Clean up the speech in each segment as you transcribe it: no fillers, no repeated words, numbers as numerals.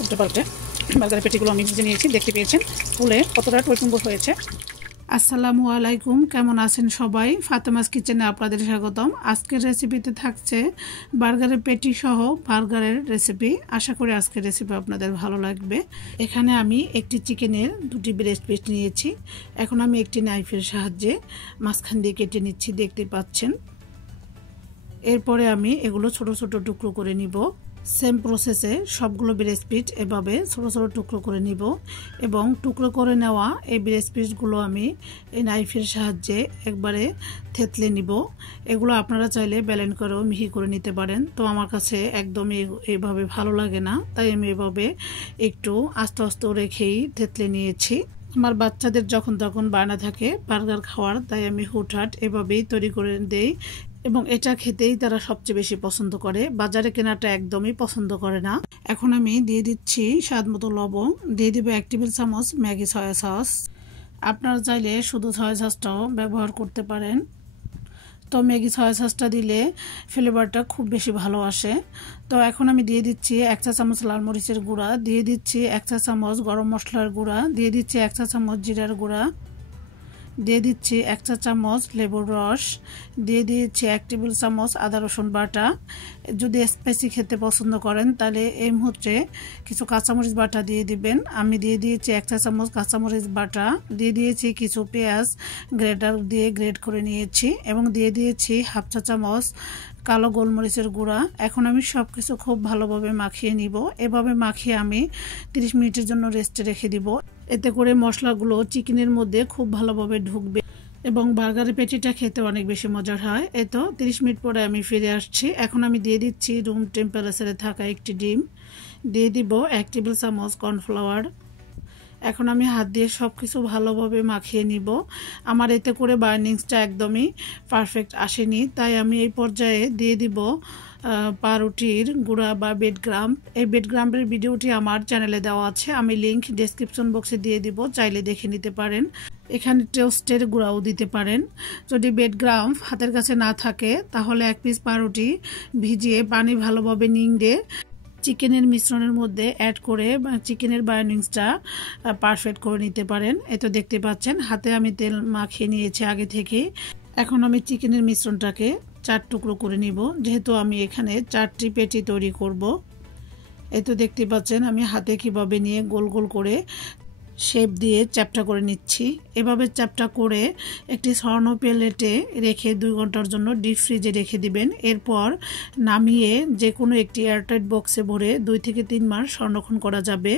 উল্টে পাল্টে বার্গারের পেটিগুলো আমি ভেজে নিয়েছি। দেখতে পেয়েছেন ফুলে কতটা টইটুম্বুর হয়েছে। আসসালামু আলাইকুম, কেমন আছেন সবাই? ফাতেমাস কিচেনে আপনাদের স্বাগতম। আজকের রেসিপিতে থাকছে বার্গারের পেটি সহ বার্গারের রেসিপি। আশা করি আজকের রেসিপি আপনাদের ভালো লাগবে। এখানে আমি একটি চিকেনের 2টি ব্রেস্ট পিস নিয়েছি। এখন আমি একটি নাইফের সাহায্যে মাঝখান দিয়ে কেটে নিচ্ছি, দেখতে পাচ্ছেন। এরপরে আমি এগুলো ছোট ছোট টুকরো করে নিব। সেম প্রসেসে সবগুলো ব্রেস্ট পিস এভাবে ছোট ছোট টুকরো করে নিব এবং টুকরো করে নেওয়া এই ব্রেস্ট পিসগুলো আমি এই নাইফের সাহায্যে একবারে থেতলে নিব। এগুলো আপনারা চাইলে ব্লেন্ড করেও মিহি করে নিতে পারেন। তো আমার কাছে একদমই এইভাবে ভালো লাগে না, তাই আমি এভাবে একটু আস্তে আস্তে রেখেই থেতলে নিয়েছি। আমার বাচ্চাদের যখন তখন বায়না থাকে বার্গার খাওয়ার, তাই আমি হুটহাট এভাবেই তৈরি করে দেই এবং এটা খেতেই তারা সবচেয়ে বেশি পছন্দ করে। বাজারে কেনাটা একদমই পছন্দ করে না। এখন আমি দিয়ে দিচ্ছি স্বাদ মতো লবণ, দিয়ে দিব 1 টেবিল চামচ ম্যাগি সয়া সস। আপনারা চাইলে শুধু সয়া সসটাও ব্যবহার করতে পারেন। তো ম্যাগি সয়া সসটা দিলে ফ্লেভারটা খুব বেশি ভালো আসে। তো এখন আমি দিয়ে দিচ্ছি 1 চা চামচ লাল মরিচের গুঁড়া, দিয়ে দিচ্ছি 1 চা চামচ গরম মশলার গুঁড়া, দিয়ে দিচ্ছি 1 চা চামচ জিরার গুঁড়া, দিয়ে দিচ্ছি 1 চা চামচ লেবুর রস, দিয়ে দিচ্ছি 1 টেবিল চামচ আদা রসুন বাটা। যদি স্পাইসি খেতে পছন্দ করেন তাহলে এই মুহূর্তে কিছু কাঁচামরিচ বাটা দিয়ে দিবেন। আমি দিয়ে দিয়েছি 1 চা চামচ কাঁচামরিচ বাটা, দিয়ে দিয়েছি কিছু পেঁয়াজ গ্রেটার দিয়ে গ্রেট করে নিয়েছি এবং দিয়ে দিয়েছি 1/2 চা চামচ কালো গোলমরিচের গুঁড়া। এখন আমি সব কিছু খুব ভালোভাবে মাখিয়ে নিব। এভাবে মাখিয়ে আমি 30 মিনিটের জন্য রেস্টে রেখে দিব। এতে করে মশলাগুলো চিকেনের মধ্যে খুব ভালোভাবে ঢুকবে এবং বার্গারের পেটিটা খেতে অনেক বেশি মজার হয়। এই তো 30 মিনিট পরে আমি ফিরে আসছি। এখন আমি দিয়ে দিচ্ছি রুম টেম্পারেচারে থাকা একটি ডিম, দিয়ে দিব 1 টেবিল চামচ কর্নফ্লাওয়ার। এখন আমি হাত দিয়ে সব কিছু ভালোভাবে মাখিয়ে নিব। আমার এতে করে বার্নিংসটা একদমই পারফেক্ট আসেনি, তাই আমি এই পর্যায়ে দিয়ে দিব পাউরুটির গুঁড়া বা বেডগ্রাম। এই বেডগ্রামের ভিডিওটি আমার চ্যানেলে দেওয়া আছে, আমি লিংক ডেসক্রিপশন বক্সে দিয়ে দিব, চাইলে দেখে নিতে পারেন। এখানে টোস্টের গুঁড়াও দিতে পারেন। যদি বেডগ্রাম হাতের কাছে না থাকে তাহলে 1 পিস পাউরুটি ভিজিয়ে পানি ভালোভাবে নিংড়ে চিকেনের মিশ্রণের মধ্যে অ্যাড করে চিকেনের বার্নিংসটা পারফেক্ট করে নিতে পারেন। এ তো দেখতে পাচ্ছেন হাতে আমি তেল মাখিয়ে নিয়েছি আগে থেকে। এখন আমি চিকেনের মিশ্রণটাকে 4 টুকরো করে নিব, যেহেতু আমি এখানে 4টি পেটি তৈরি করব। এই তো দেখতে পাচ্ছেন আমি হাতে কিভাবে নিয়ে গোল গোল করে শেপ দিয়ে চ্যাপটা করে নিচ্ছি। এভাবে চ্যাপটা করে একটি স্বর্ণ প্লেটে রেখে 2 ঘন্টার জন্য ডিপ ফ্রিজে রেখে দিবেন। এরপর নামিয়ে যে কোনো একটি এয়ারটাইট বক্সে ভরে 2 থেকে 3 মাস সংরক্ষণ করা যাবে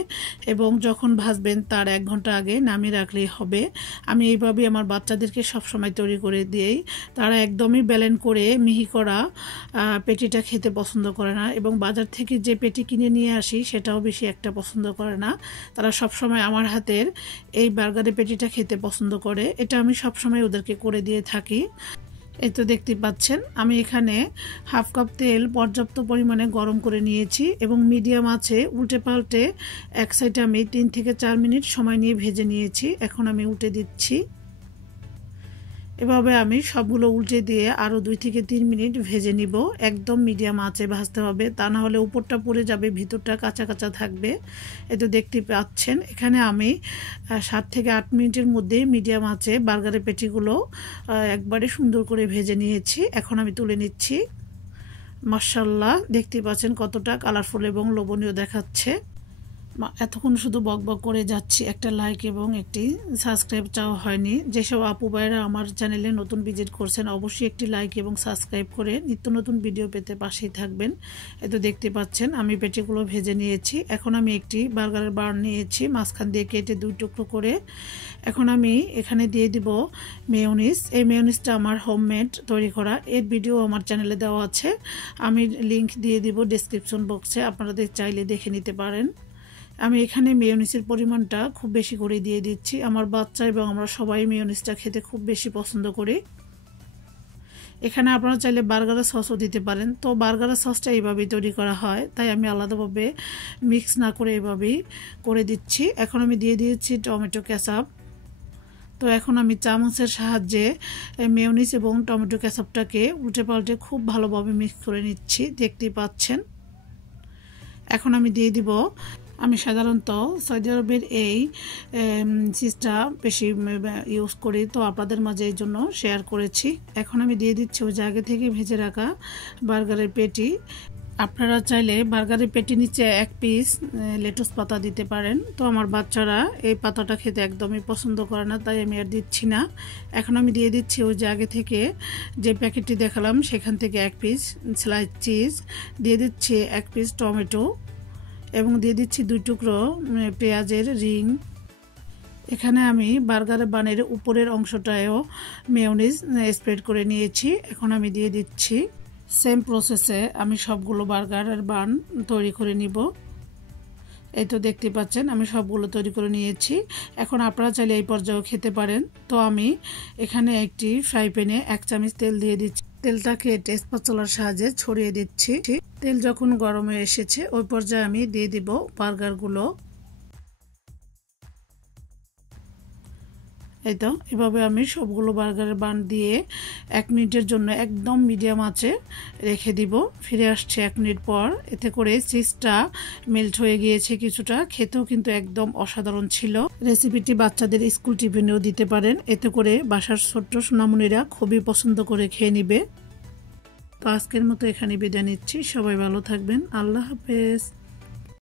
এবং যখন ভাজবেন তার 1 ঘন্টা আগে নামিয়ে রাখলেই হবে। আমি এইভাবেই আমার বাচ্চাদেরকে সবসময় তৈরি করে দিই। তারা একদমই ব্লেন্ড করে মিহি করা পেটিটা খেতে পছন্দ করে না এবং বাজার থেকে যে পেটি কিনে নিয়ে আসি সেটাও বেশি একটা পছন্দ করে না। তারা সবসময় আমার হাতে এই বার্গারের পেটিটা খেতে পছন্দ করে। এটা আমি সবসময় ওদেরকে করে দিয়ে থাকি। এই তো দেখতে পাচ্ছেন আমি এখানে 1/2 কাপ তেল পর্যাপ্ত পরিমাণে গরম করে নিয়েছি এবং মিডিয়াম আঁচে উল্টে পাল্টে এক সাইডে আমি 3 থেকে 4 মিনিট সময় নিয়ে ভেজে নিয়েছি। এখন আমি উল্টে দিচ্ছি। এভাবে আমি সবগুলো উল্টে দিয়ে আরও 2 থেকে 3 মিনিট ভেজে নিব। একদম মিডিয়াম আঁচে ভাজতে হবে, তা না হলে উপরটা পুড়ে যাবে, ভিতরটা কাঁচা কাঁচা থাকবে। এই তো দেখতে পাচ্ছেন এখানে আমি 7 থেকে 8 মিনিটের মধ্যে মিডিয়াম আঁচে বার্গারের পেটিগুলো একবারে সুন্দর করে ভেজে নিয়েছি। এখন আমি তুলে নিচ্ছি। মাশাআল্লাহ, দেখতে পাচ্ছেন কতটা কালারফুল এবং লোভনীয় দেখাচ্ছে। এতক্ষণ শুধু বকবক করে যাচ্ছি, একটা লাইক এবং একটি সাবস্ক্রাইব চাওয়া হয়নি। যেসব আপু ভাইরা আমার চ্যানেলে নতুন ভিজিট করছেন অবশ্যই একটি লাইক এবং সাবস্ক্রাইব করে নিত্য নতুন ভিডিও পেতে পাশেই থাকবেন। এই তো দেখতে পাচ্ছেন আমি পেটিগুলো ভেজে নিয়েছি। এখন আমি একটি বার্গারের বান নিয়েছি, মাঝখান দিয়ে কেটে 2 টুকরো করে। এখন আমি এখানে দিয়ে দিব মেয়োনিজ। এই মেয়োনিজটা আমার হোমমেড তৈরি করা, এর ভিডিও আমার চ্যানেলে দেওয়া আছে, আমি লিংক দিয়ে দিব ডেসক্রিপশন বক্সে, আপনারা চাইলে দেখে নিতে পারেন। আমি এখানে মেয়োনিজের পরিমাণটা খুব বেশি করে দিয়ে দিচ্ছি। আমার বাচ্চা এবং আমরা সবাই মেয়োনিজটা খেতে খুব বেশি পছন্দ করি। এখানে আপনারা চাইলে বার্গারের সসও দিতে পারেন। তো বার্গারের সসটা এইভাবেই তৈরি করা হয়, তাই আমি আলাদাভাবে মিক্স না করে এভাবেই করে দিচ্ছি। এখন আমি দিয়ে দিয়েছি টমেটো কেচাপ। তো এখন আমি চামচের সাহায্যে মেয়োনিজ এবং টমেটো কেচাপটাকে উল্টে পাল্টে খুব ভালোভাবে মিক্স করে নিচ্ছি, দেখতেই পাচ্ছেন। এখন আমি দিয়ে দিব, আমি সাধারণত সৌদি আরবের এই চিজটা বেশি ইউজ করি, তো আপনাদের মাঝে এই জন্য শেয়ার করেছি। এখন আমি দিয়ে দিচ্ছি ওই আগে থেকে ভেজে রাখা বার্গারের পেটি। আপনারা চাইলে বার্গারের পেটি নিচে এক পিস লেটুস পাতা দিতে পারেন, তো আমার বাচ্চারা এই পাতাটা খেতে একদমই পছন্দ করে না, তাই আমি আর দিচ্ছি না। এখন আমি দিয়ে দিচ্ছি ওই যে আগে থেকে যে প্যাকেটটি দেখালাম সেখান থেকে এক পিস স্লাইস চিজ, দিয়ে দিচ্ছি এক পিস টমেটো এবং দিয়ে দিচ্ছি 2 টুকরো পেঁয়াজের রিং। এখানে আমি বার্গারের বানের উপরের অংশটায়ও মেয়োনিজ স্প্রেড করে নিয়েছি। এখন আমি দিয়ে দিচ্ছি, সেম প্রসেসে আমি সবগুলো বার্গারের বান তৈরি করে নিব। এই তো দেখতে পাচ্ছেন আমি সবগুলো তৈরি করে নিয়েছি। এখন আপনারা চাইলে এই পর্যায়েও খেতে পারেন। তো আমি এখানে একটি ফ্রাই প্যানে 1 চামচ তেল দিয়ে দিচ্ছি। তেলটাকে স্প্যাচুলার সাহায্যে ছড়িয়ে দিচ্ছি। তেল যখন গরম হয়ে এসেছে ওই পর্যায়ে আমি দিয়ে দিব বার্গারগুলো। এই তো এভাবে আমি সবগুলো বার্গারের বান দিয়ে 1 মিনিটের জন্য একদম মিডিয়াম আঁচে রেখে দিব। ফিরে আসছে 1 মিনিট পর। এতে করে চিজটা মেল্ট হয়ে গিয়েছে কিছুটা, খেতেও কিন্তু একদম অসাধারণ ছিল। রেসিপিটি বাচ্চাদের স্কুল টিফিনেও দিতে পারেন, এতে করে বাসার ছোট্ট সোনামণিরা খুবই পছন্দ করে খেয়ে নিবে। তো আজকের মতো এখানে বিদায় নিচ্ছি। সবাই ভালো থাকবেন। আল্লাহ হাফেজ।